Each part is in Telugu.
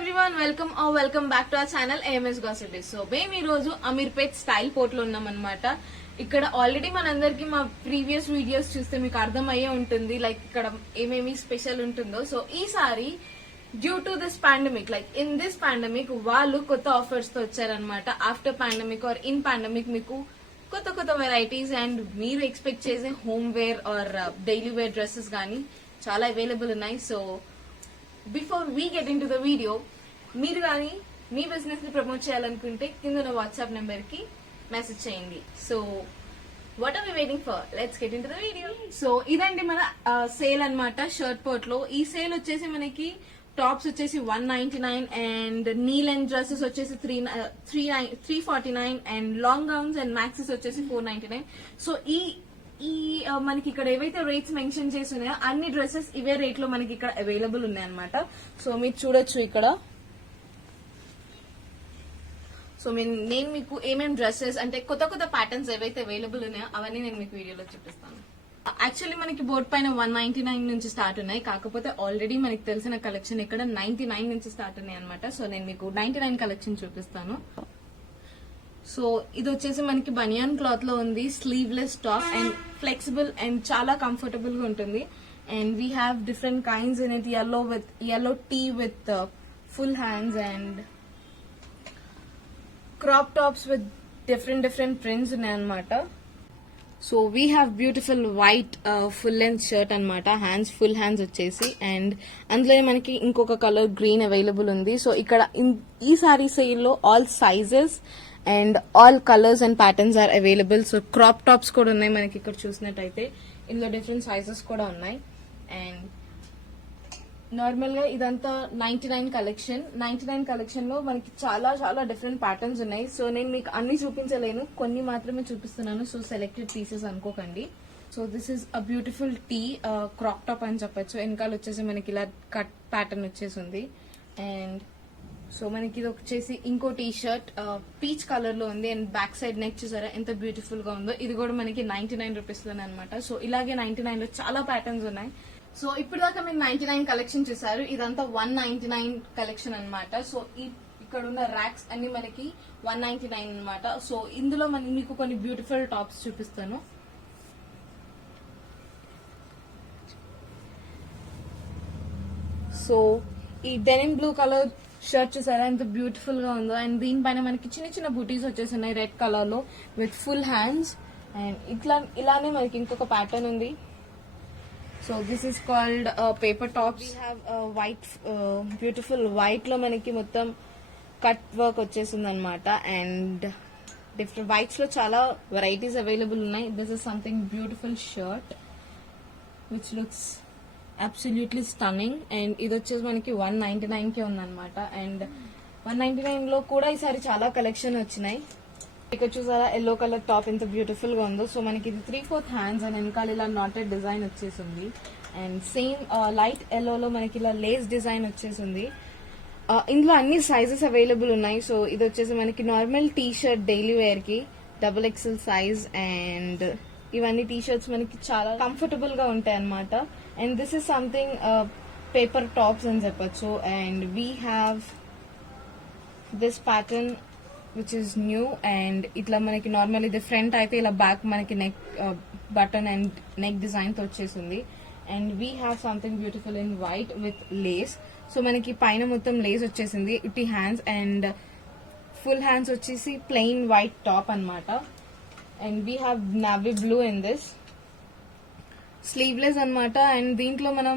Everyone welcome back to our channel AMS Gossip Days. So మేము ఈ రోజు అమీర్పేట్ స్టైల్ పోర్ట్ లో ఉన్నాం అనమాట. ఇక్కడ ఆల్రెడీ మనందరికి మా ప్రీవియస్ వీడియోస్ చూస్తే మీకు అర్థమయ్యే ఉంటుంది లైక్ ఇక్కడ ఏమేమి స్పెషల్ ఉంటుందో. సో ఈసారి due to this pandemic in this pandemic వాళ్ళు కొత్త ఆఫర్స్ తో వచ్చారనమాట. After pandemic or in pandemic మీకు కొత్త కొత్త వెరైటీస్ అండ్ మీరు ఎక్స్పెక్ట్ చేసే home wear or daily wear dresses కానీ చాలా అవైలబుల్ ఉన్నాయి. So before we get into the video, మీరు కానీ మీ బిజినెస్ ని ప్రమోట్ చేయాలనుకుంటే కింద వాట్సాప్ నెంబర్ కి మెసేజ్ చేయండి. So what are we waiting for, let's get into the video. So ఇదండి మన సేల్ అన్నమాట షర్ట్ పోర్ట్ లో. ఈ సేల్ వచ్చేసి మనకి టాప్స్ వచ్చేసి 199 అండ్ నీల్ అండ్ డ్రెస్సెస్ వచ్చేసి 349 అండ్ లాంగ్ గౌన్స్ అండ్ మ్యాక్సెస్ వచ్చేసి 499. సో ఈ మనకి ఇక్కడ ఏవైతే రేట్స్ మెన్షన్ చేసి ఉన్నాయో అన్ని డ్రెస్సెస్ ఇవే రేట్ లో మనకి ఇక్కడ అవైలబుల్ ఉన్నాయన్నమాట. సో మీరు చూడొచ్చు ఇక్కడ. సో నేను మీకు ఏమేమి డ్రెస్సెస్ అంటే కొత్త కొత్త ప్యాటర్న్స్ ఏవైతే అవైలబుల్ ఉన్నాయో అవన్నీ నేను మీకు వీడియోలో చూపిస్తాను. యాక్చువల్లీ మనకి బోర్డ్ పైన 199 నుంచి స్టార్ట్ ఉన్నాయి, కాకపోతే ఆల్రెడీ మనకి తెలిసిన కలెక్షన్ ఇక్కడ 99 నుంచి స్టార్ట్ ఉన్నాయి అనమాట. సో నేను మీకు 99 కలెక్షన్ చూపిస్తాను. సో ఇది వచ్చేసి మనకి బనియాన్ క్లాత్ లో ఉంది, sleeveless top and flexible and చాలా కంఫర్టబుల్ గా ఉంటుంది. And we have different kinds in it, yellow tee with full hands and crop tops with different prints ఉన్నాయన్నమాట. So we have beautiful white full length shirt అనమాట, హ్యాండ్స్ ఫుల్ హ్యాండ్స్ వచ్చేసి. అండ్ అందులో మనకి ఇంకొక కలర్ గ్రీన్ అవైలబుల్ ఉంది. సో ఇక్కడ ఈ సారీ సేల్ లో all sizes and all colours and patterns are available. So crop tops కూడా ఉన్నాయి మనకి ఇక్కడ చూసినట్టయితే. ఇందులో డిఫరెంట్ సైజెస్ కూడా ఉన్నాయి. అండ్ నార్మల్ గా ఇదంతా 99 కలెక్షన్. 99 కలెక్షన్ లో మనకి చాలా చాలా డిఫరెంట్ ప్యాటర్న్స్ ఉన్నాయి. సో నేను మీకు అన్ని చూపించలేను, కొన్ని మాత్రమే చూపిస్తున్నాను. సో సెలెక్టెడ్ పీసెస్ అనుకోకండి. So this is a beautiful T crop top అని చెప్పొచ్చు. వెనకాల వచ్చేసి మనకి ఇలా కట్ ప్యాటర్న్ వచ్చేసి ఉంది. అండ్ సో మనకి ఇది వచ్చేసి ఇంకో టీ షర్ట్ పీచ్ కలర్ లో ఉంది. అండ్ బ్యాక్ సైడ్ నెక్ చూసారా ఎంత బ్యూటిఫుల్ గా ఉందో. ఇది కూడా మనకి 99 రూపీస్ లోనే అనమాట. సో ఇలాగే 99 లో చాలా ప్యాటర్న్స్ ఉన్నాయి. సో ఇప్పుడు దాకా మీరు 99 కలెక్షన్ చూసారు, ఇదంతా 199 కలెక్షన్ అనమాట. సో ఇక్కడ ఉన్న ర్యాక్స్ అన్ని మనకి 199 అనమాట. సో ఇందులో మీకు కొన్ని బ్యూటిఫుల్ టాప్స్ చూపిస్తాను. సో ఈ డెనిమ్ బ్లూ కలర్ షర్ట్ చూసారా ఎంత బ్యూటిఫుల్ గా ఉందో. అండ్ దీనిపైన మనకి చిన్న చిన్న బూటీస్ వచ్చేసి ఉన్నాయి రెడ్ కలర్ లో విత్ ఫుల్ హ్యాండ్స్. అండ్ ఇలానే మనకి ఇంకొక ప్యాటర్న్ ఉంది. So this is called paper tops. We have white beautiful white లో మనకి మొత్తం కట్ వర్క్ వచ్చేసింది అనమాట. అండ్ డిఫరెంట్ వైట్స్ లో చాలా వెరైటీస్ అవైలబుల్ ఉన్నాయి. This is something beautiful shirt which looks absolutely stunning. And ఇది వచ్చేసి మనకి 199 కే ఉందన్నమాట. అండ్ 199 లో కూడా ఈసారి చాలా కలెక్షన్ వచ్చినాయి. ఇక్కడ చూసారా ఎల్లో కలర్ టాప్ ఎంత బ్యూటిఫుల్ గా ఉందో. సో మనకి ఇది 3/4 హ్యాండ్స్ అండ్ వెనకాల ఇలా నాటెడ్ డిజైన్ వచ్చేసింది. అండ్ సేమ్ లైట్ ఎల్లో లో మనకి ఇలా లేస్ డిజైన్ వచ్చేసింది. ఇందులో అన్ని సైజెస్ అవైలబుల్ ఉన్నాయి. సో ఇది వచ్చేసి మనకి normal T shirt daily wear కి XXL సైజ్. అండ్ ఇవన్నీ టీ షర్ట్స్ మనకి చాలా కంఫర్టబుల్ గా ఉంటాయి అనమాట. And this is something paper tops అని చెప్పొచ్చు. And we have this pattern which is new. And ఇట్లా మనకి నార్మల్ ఇది ఫ్రంట్ అయితే ఇలా బ్యాక్ మనకి neck button and neck design తో వచ్చేసింది. And we have something beautiful in white with lace. So మనకి పైన మొత్తం లేస్ వచ్చేసింది, ఇట్టి హ్యాండ్స్ అండ్ ఫుల్ హ్యాండ్స్ వచ్చేసి ప్లెయిన్ వైట్ టాప్ అనమాట. And we have navy blue in this sleeveless అనమాట. అండ్ దీంట్లో మనం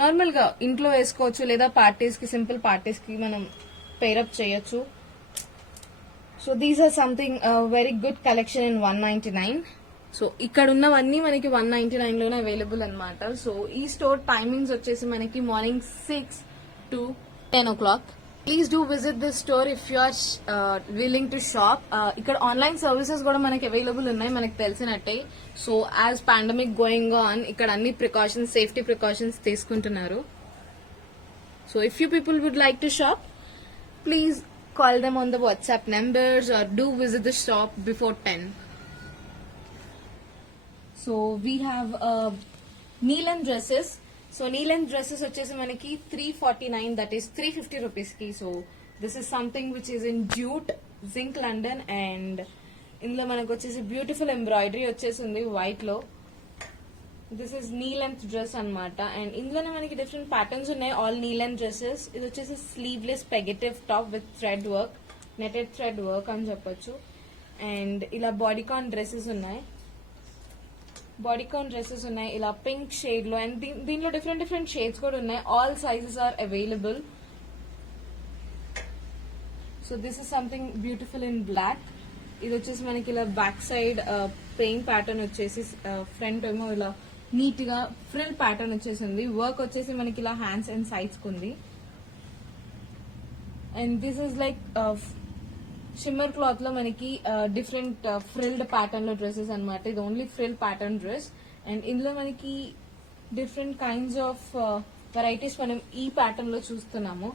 నార్మల్ గా ఇంట్లో వేసుకోవచ్చు, లేదా పార్టీస్ కి సింపుల్ పార్టీస్ కి మనం పేరప్ చేయొచ్చు. So these or something very good collection in 199. So ఇక్కడ ఉన్నవన్నీ మనకి 199 లోనే అవైలబుల్ అనమాట. సో ఈ స్టోర్ టైమింగ్స్ వచ్చేసి మనకి morning 6 to 10 o'clock. Please do visit this store if you are willing to shop. ఇక్కడ ఆన్లైన్ సర్వీసెస్ కూడా మనకి అవైలబుల్ ఉన్నాయి మనకి తెలిసినట్టే. So as pandemic going on ఇక్కడ అన్ని ప్రికాషన్స్ సేఫ్టీ ప్రికాషన్స్ తీసుకుంటున్నారు. So if you people would like to shop, please call them on the WhatsApp numbers or do visit the shop before 10. So we have Neelam dresses. So knee length dresses వచ్చేసి మనకి 349, దట్ ఈస్ 350 రూపీస్ కి. So this is something which is in jute zinc London, and ఇందులో మనకు వచ్చేసి బ్యూటిఫుల్ ఎంబ్రాయిడరీ వచ్చేసింది వైట్ లో. This is knee length dress అన్నమాట, అండ్ ఇందులోనే మనకి డిఫరెంట్ ప్యాటర్న్స్ ఉన్నాయి, ఆల్ నీ లెంత్ డ్రెస్సెస్. ఇది వచ్చేసి స్లీవ్లెస్ పెగెటివ్ top with thread work, netted thread work అని చెప్పొచ్చు. అండ్ ఇలా బాడీకాన్ డ్రెస్సెస్ ఉన్నాయి, ఇలా పింక్ షేడ్ లో, అండ్ దీంట్లో డిఫరెంట్ షేడ్స్ కూడా ఉన్నాయి. All sizes are available. So this is something beautiful in black. ఇది వచ్చేసి మనకి ఇలా బ్యాక్ సైడ్ పెయింట్ ప్యాటర్న్ వచ్చేసి, ఫ్రంట్ ఏమో ఇలా నీట్ గా ఫ్రిల్ ప్యాటర్న్ వచ్చేసింది. వర్క్ వచ్చేసి మనకి ఇలా హ్యాండ్స్ అండ్ సైడ్స్ కుంది. And this is like shimmer cloth లో మనకి డిఫరెంట్ ఫ్రిల్డ్ ప్యాటర్న్ లో డ్రెస్సెస్ అన్నమాట. ఇది only frill pattern dress, and ఇందులో మనకి డిఫరెంట్ కైండ్స్ ఆఫ్ వెరైటీస్ మనం ఈ ప్యాటర్న్ లో చూస్తున్నాము.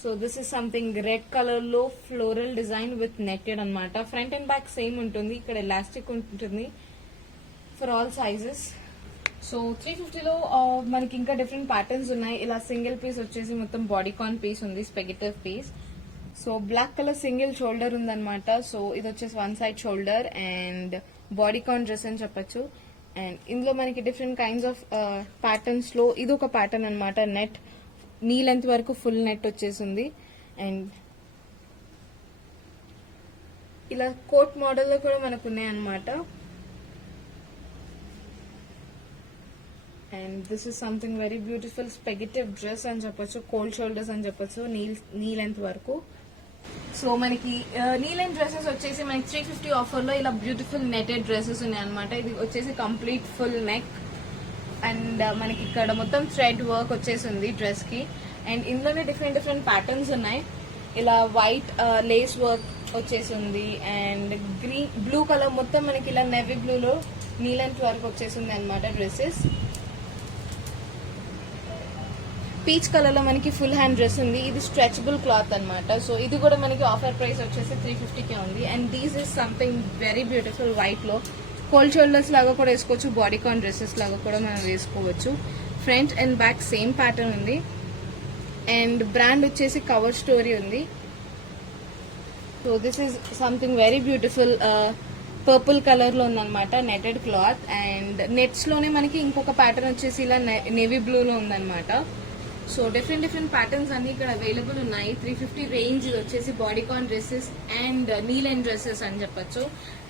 So this is something red colour లో ఫ్లోరల్ డిజైన్ విత్ నెట్టెడ్ అన్నమాట. ఫ్రంట్ అండ్ బ్యాక్ సేమ్ ఉంటుంది, ఇక్కడ ఎలాస్టిక్ ఉంటుంది ఫర్ ఆల్ సైజెస్. సో 350 లో మనకి ఇంకా డిఫరెంట్ ప్యాటర్న్స్ ఉన్నాయి. ఇలా సింగిల్ పీస్ వచ్చేసి మొత్తం బాడీకాన్ పీస్ ఉంది, spaghetti piece. So black colour single shoulder ఉందన్నమాట. సో ఇది వచ్చేసి one side shoulder and bodycon dress అని చెప్పొచ్చు. అండ్ ఇందులో మనకి డిఫరెంట్ కైండ్స్ ఆఫ్ ప్యాటర్న్స్ లో ఇది ఒక ప్యాటర్న్ అన్నమాట. నెట్ నీ లెంత్ వరకు ఫుల్ నెట్ వచ్చేసింది, అండ్ ఇలా కోట్ మోడల్ లో కూడా మనకు ఉన్నాయి అన్నమాట. And this is something very beautiful spaghetti dress అని చెప్పొచ్చు, కోల్డ్ షోల్డర్స్ అని చెప్పొచ్చు, నీ లెంత్ వరకు. సో మనకి నీ లెంత్ డ్రెస్సెస్ వచ్చేసి మనకి 350 ఆఫర్ లో ఇలా బ్యూటిఫుల్ నెటెడ్ డ్రెస్సెస్ ఉన్నాయి అనమాట. ఇది వచ్చేసి కంప్లీట్ ఫుల్ నెక్, అండ్ మనకి ఇక్కడ మొత్తం థ్రెడ్ వర్క్ వచ్చేసింది డ్రెస్ కి. అండ్ ఇందులోనే డిఫరెంట్ ప్యాటర్న్స్ ఉన్నాయి. ఇలా వైట్ లేస్ వర్క్ వచ్చేసింది, అండ్ గ్రీన్ బ్లూ కలర్ మొత్తం మనకి ఇలా నెవీ బ్లూ లో నీ లెంత్ వర్క్ వచ్చేసింది అనమాట డ్రెస్సెస్. పీచ్ కలర్ లో మనకి ఫుల్ హ్యాండ్ డ్రెస్ ఉంది, ఇది స్ట్రెచబుల్ క్లాత్ అన్నమాట. సో ఇది కూడా మనకి ఆఫర్ ప్రైస్ వచ్చేసి 350 కే ఉంది. And these is something very beautiful white లో కోల్డ్ షోల్డర్స్ లాగా కూడా వేసుకోవచ్చు, బాడీకాన్ డ్రెస్సెస్ లాగా కూడా మనం వేసుకోవచ్చు. Front and back same pattern ఉంది, అండ్ బ్రాండ్ వచ్చేసి కవర్ స్టోరీ ఉంది. So this is something very beautiful purple colour లో ఉందన్నమాట, నెటెడ్ క్లాత్. అండ్ నెట్స్ లోనే మనకి ఇంకొక ప్యాటర్న్ వచ్చేసి ఇలా నేవీ బ్లూ లో ఉందన్నమాట. సో డిఫరెంట్ ప్యాటర్న్స్ అన్ని ఇక్కడ అవైలబుల్ ఉన్నాయి. 350 రేంజ్ వచ్చేసి బాడీకాన్ డ్రెస్సెస్ అండ్ నీ లెంత్ డ్రెస్సెస్ అని చెప్పొచ్చు.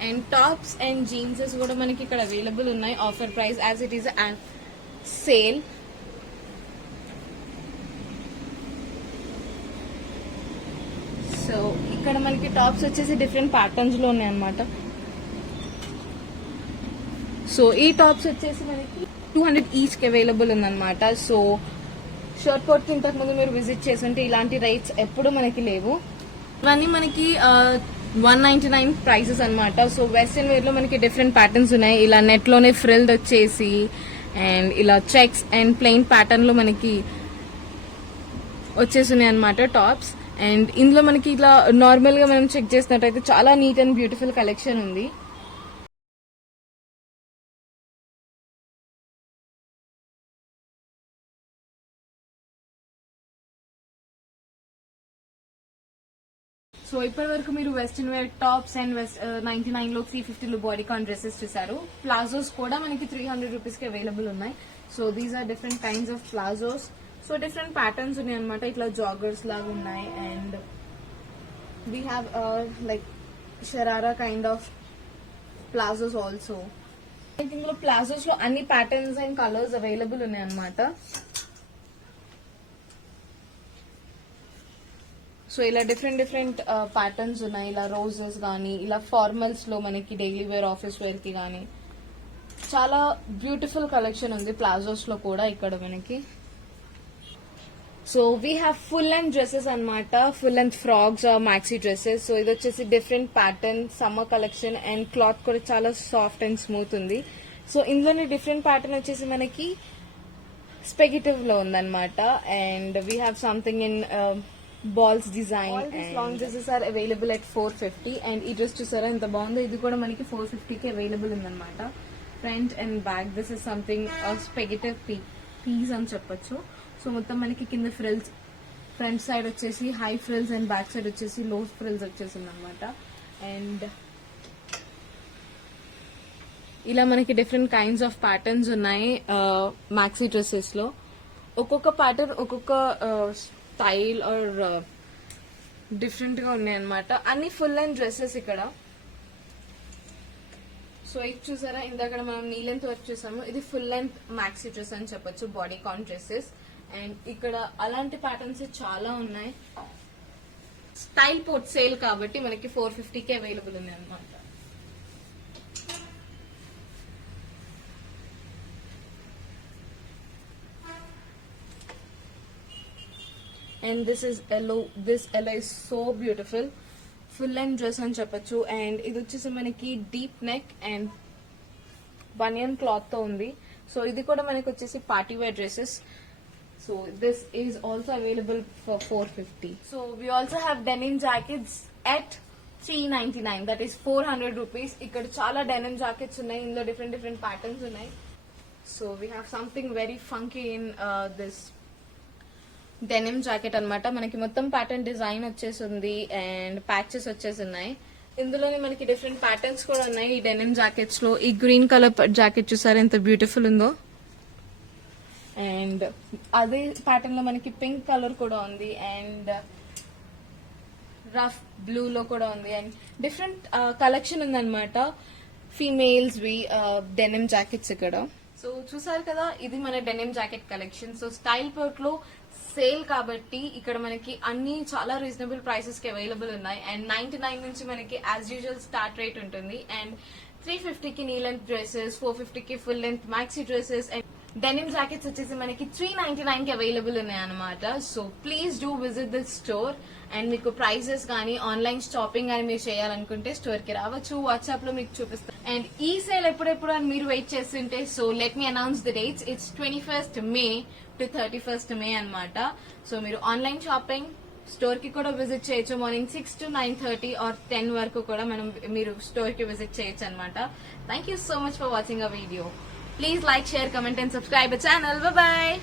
అండ్ టాప్స్ అండ్ జీన్సెస్ కూడా మనకి ఇక్కడ అవైలబుల్ ఉన్నాయి offer price, as it is sale. So ఇక్కడ మనకి టాప్స్ వచ్చేసి డిఫరెంట్ ప్యాటర్న్స్ లో ఉన్నాయి అనమాట. సో ఈ టాప్స్ వచ్చేసి మనకి 200 ఈచ్ కి అవైలబుల్ ఉందన్నమాట. సో షర్ట్ కోట్ కి ఇంతకు ముందు మీరు విజిట్ చేస్తుంటే ఇలాంటి రైట్స్ ఎప్పుడు మనకి లేవు. ఇవన్నీ మనకి 199 ప్రైసెస్ అన్నమాట. సో వెస్ట్రన్ వేర్ లో మనకి డిఫరెంట్ ప్యాటర్న్స్ ఉన్నాయి. ఇలా నెట్ లోనే ఫ్రిల్డ్ వచ్చేసి, అండ్ ఇలా చెక్స్ అండ్ ప్లెయిన్ ప్యాటర్న్ లో మనకి వచ్చేస్తున్నాయి అనమాట టాప్స్. అండ్ ఇందులో మనకి ఇలా నార్మల్ గా మనం చెక్ చేసినట్టయితే చాలా నీట్ అండ్ బ్యూటిఫుల్ కలెక్షన్ ఉంది. సో ఇప్పటి వరకు మీరు వెస్టర్న్ వేర్ టాప్స్ అండ్ 99 లో 350 లో బాడీకాన్ డ్రెస్సెస్ చూసారు. ప్లాజోస్ కూడా మనకి 300 రూపీస్ కి అవైలబుల్ ఉన్నాయి. So these are different kinds of palazzos. So different patterns ఉన్నాయి అనమాట, ఇట్లా జాగర్స్ లాగా ఉన్నాయి. And we have like sharara kind of palazzos also. ఇందులో ప్లాజోస్ లో అన్ని ప్యాటర్న్స్ అండ్ కలర్స్ అవైలబుల్ ఉన్నాయి అనమాట. సో ఇలా డిఫరెంట్ ప్యాటర్న్స్ ఉన్నాయి. ఇలా రోజెస్ కానీ, ఇలా ఫార్మల్స్ లో మనకి డైలీ వేర్ ఆఫీస్ వేర్ కి కానీ చాలా బ్యూటిఫుల్ కలెక్షన్ ఉంది ప్లాజోస్ లో కూడా ఇక్కడ మనకి. So we have full length dresses అనమాట, full length frocks maxi dresses. So ఇది వచ్చేసి different pattern summer collection, and cloth కూడా చాలా సాఫ్ట్ అండ్ స్మూత్ ఉంది. సో ఇందులోనే డిఫరెంట్ ప్యాటర్న్ వచ్చేసి మనకి స్పెగెటివ్ లో ఉందన్నమాట. And we have something in balls design. All these long dresses are available at 450. And ఈ డ్రెస్ చూసారా ఎంత బాగుందో, ఇది కూడా మనకి 450 కి అవైలబుల్ ఉందన్నమాట. Front and back this is something spaghetti piece అని చెప్పొచ్చు. సో మొత్తం మనకి కింద ఫ్రిల్స్, ఫ్రంట్ సైడ్ వచ్చేసి high frills and back side వచ్చేసి లో ఫ్రిల్స్ వచ్చేసింది అనమాట. అండ్ ఇలా మనకి డిఫరెంట్ కైండ్స్ ఆఫ్ ప్యాటర్న్స్ ఉన్నాయి మ్యాక్సీ డ్రెస్సెస్ లో. ఒక్కొక్క ప్యాటర్న్ ఒక్కొక్క స్టైల్ ఆర్ డిఫరెంట్ గా ఉన్నాయి అనమాట. అన్ని ఫుల్ లెంత్ డ్రెస్సెస్ ఇక్కడ. సో ఇది చూసారా, ఇందాక మనం నీ లెంత్ వర్క్ చూసాము, ఇది ఫుల్ లెంత్ మ్యాక్సీ డ్రెస్ అని చెప్పొచ్చు, బాడీ కాన్ డ్రెస్సెస్. అండ్ ఇక్కడ అలాంటి ప్యాటర్న్స్ చాలా ఉన్నాయి. స్టైల్ పోర్ట్ సేల్ కాబట్టి మనకి 450కి అవైలబుల్ ఉంది అనమాట. And this is yellow. This yellow is so beautiful. Full length dress అని చెప్పొచ్చు. అండ్ ఇది వచ్చేసి మనకి deep neck and banian cloth తో ఉంది. సో ఇది కూడా మనకి వచ్చేసి party wear dresses. So this is also available for 450. So we also have denim jackets at 399, that is 400 rupees. ఇక్కడ చాలా డెనిమ్ జాకెట్స్ ఉన్నాయి, ఇందులో డిఫరెంట్ డిఫరెంట్ ప్యాటర్న్స్ ఉన్నాయి. So we have something very funky in this denim jacket అన్నమాట. మనకి మొత్తం ప్యాటర్న్ డిజైన్ వచ్చేసింది అండ్ ప్యాచెస్ వచ్చేసి ఉన్నాయి. ఇందులోనే మనకి డిఫరెంట్ ప్యాటర్న్స్ కూడా ఉన్నాయి ఈ డెనిమ్ జాకెట్స్ లో. ఈ గ్రీన్ కలర్ జాకెట్ చూసారా ఎంత బ్యూటిఫుల్ ఉందో. అండ్ అదే ప్యాటర్న్ లో మనకి పింక్ కలర్ కూడా ఉంది అండ్ రఫ్ బ్లూ లో కూడా ఉంది. అండ్ డిఫరెంట్ కలెక్షన్ ఉందన్నమాట ఫీమేల్స్ వి డెనిమ్ జాకెట్స్ ఇక్కడ. సో చూసారు కదా, ఇది మన denim jacket collection. So style port లో సేల్ కాబట్టి ఇక్కడ మనకి అన్ని చాలా రీజనబుల్ ప్రైసెస్ కి అవైలబుల్ ఉన్నాయి. అండ్ 99 నుంచి మనకి యాజ్ యూజువల్ స్టార్ట్ రేట్ ఉంటుంది. అండ్ 350కి నీ లెంత్ డ్రెస్సెస్, 450కి full length maxi dresses and denim jackets వచ్చేసి మనకి 399కి అవైలబుల్ ఉన్నాయి అనమాట. So please do visit this store. And మీకు ప్రైజెస్ కానీ ఆన్లైన్ షాపింగ్ కానీ మీరు చేయాలనుకుంటే స్టోర్ కి రావచ్చు, వాట్సాప్ లో మీకు చూపిస్తాను. అండ్ ఈ సేల్ ఎప్పుడెప్పుడు అని మీరు వెయిట్ చేస్తుంటే, so let me announce the dates. It's 21st May to 31st May అనమాట. సో మీరు ఆన్లైన్ షాపింగ్ స్టోర్ కి కూడా విజిట్ చేయొచ్చు. మార్నింగ్ 6 to 9:30 or 10 వరకు కూడా మీరు స్టోర్ కి విజిట్ చేయొచ్చు అనమాట. Thank you so much for watching our video. Please like, share, comment and subscribe our channel. Bye bye.